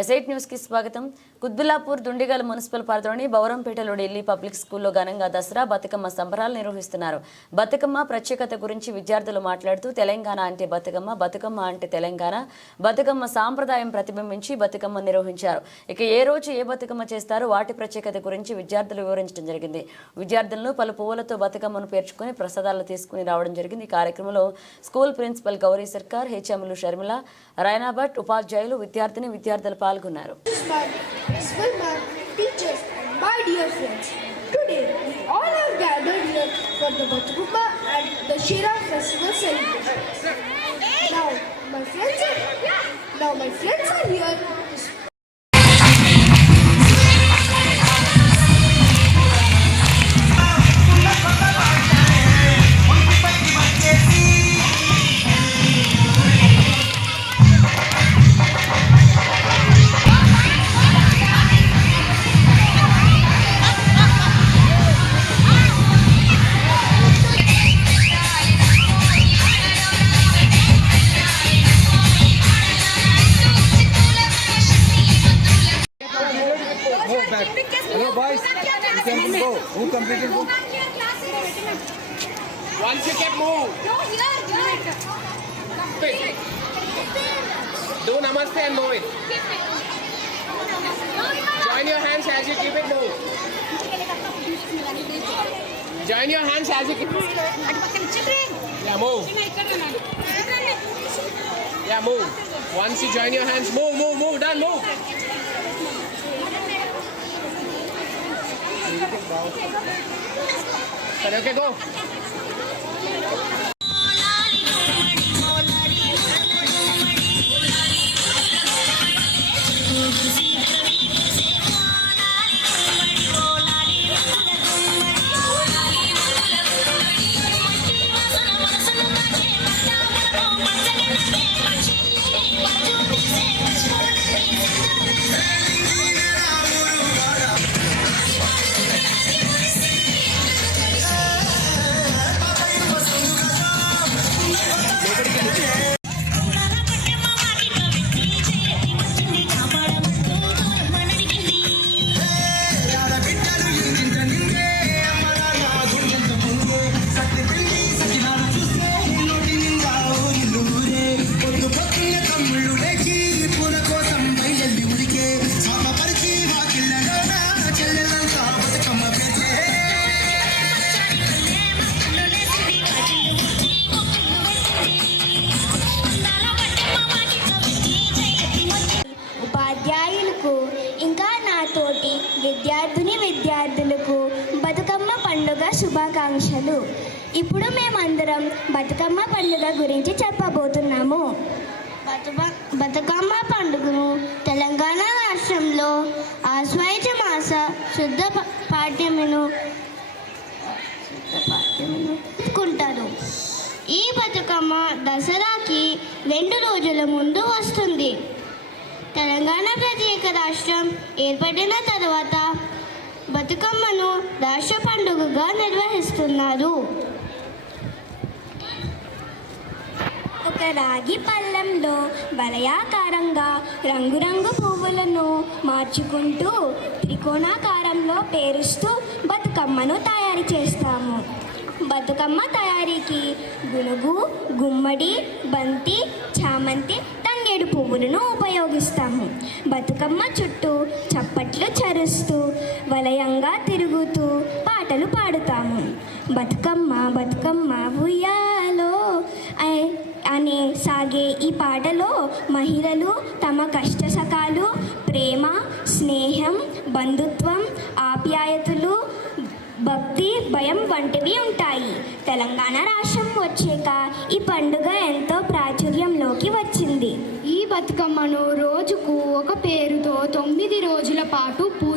ఎసైట్ న్యూస్కి స్వాగతం. కుత్బుల్లాపూర్ దుండిగల్ మున్సిపల్ పరిధిలోని బౌరంపేటలో ఢిల్లీ పబ్లిక్ స్కూల్లో ఘనంగా దసరా బతుకమ్మ సంబరాలు నిర్వహిస్తున్నారు. బతుకమ్మ ప్రత్యేకత గురించి విద్యార్థులు మాట్లాడుతూ తెలంగాణ అంటే బతుకమ్మ బతుకమ్మ అంటే తెలంగాణ బతుకమ్మ సాంప్రదాయం ప్రతిబింబించి బతుకమ్మ నిర్వహించారు. ఇక ఏ రోజు ఏ బతుకమ్మ చేస్తారో వాటి ప్రత్యేకత గురించి విద్యార్థులు వివరించడం జరిగింది. విద్యార్థులను పలు పువ్వులతో బతుకమ్మను పేర్చుకుని ప్రసాదాలు తీసుకుని రావడం జరిగింది. ఈ కార్యక్రమంలో స్కూల్ ప్రిన్సిపల్ గౌరీ సర్కార్ హెచ్ఎంలు షర్మిల రైనాభట్ ఉపాధ్యాయులు విద్యార్థిని విద్యార్థులు పాల్గొన్నారు Smart, principal ma'am, teachers, and my dear friends. Today, we all have gathered here for the Batukuma and the Shira festival celebration. Now, my friends are now my friends are here To back. Hello, boys. You can go. Who completed go? Once you get move, quick. Do namaste and move it. Join your hands as you keep it move. Join your hands as you keep Yeah, move. Yeah, move. Once you join your hands, move, move, move. Done, move. Cadê o que gol? ఉపాధ్యాయులకు ఇంకా నా తోటి విద్యార్థిని విద్యార్థులకు బతుకమ్మ పండుగ శుభాకాంక్షలు. ఇప్పుడు మేమందరం బతుకమ్మ పండుగ గురించి చెప్పబోతున్నాము. బతుక- బతుకమ్మ పండుగను తెలంగాణ రాష్ట్రంలో ఆశ్వయుజ మాస శుద్ధ పాఠ్యమును శుద్ధ ఈ బతుకమ్మ దసరాకి రెండు రోజుల ముందు వస్తుంది. తెలంగాణ ప్రత్యేక రాష్ట్రం ఏర్పడిన తర్వాత బతుకమ్మను రాష్ట్ర పండుగగా నిర్వహిస్తున్నారు. ఒక రాగి పళ్ళెంలో వలయాకారంగా రంగురంగు పువ్వులను మార్చుకుంటూ త్రికోణాకారంలో పేరుస్తూ బతుకమ్మను తయారు చేస్తాము. బతుకమ్మ తయారీకి గునుగు గుమ్మడి బంతి చామంతి తంగేడు పువ్వులను ఉపయోగిస్తాము. బతుకమ్మ చుట్టూ చప్పట్లు చరుస్తూ వలయంగా తిరుగుతూ పాటలు పాడుతాము. బతుకమ్మ బతుకమ్మ ఉయ్యాలో అనే సాగే ఈ పాటలో మహిళలు తమ కష్ట సకాలు ప్రేమ స్నేహం బంధుత్వం ఆప్యాయతలు భక్తి భయం వంటివి ఉంటాయి. తెలంగాణ రాష్ట్రం వచ్చాక ఈ పండుగ బతుకమ్మను రోజుకు ఒక పేరుతో తొమ్మిది రోజుల పాటు పూ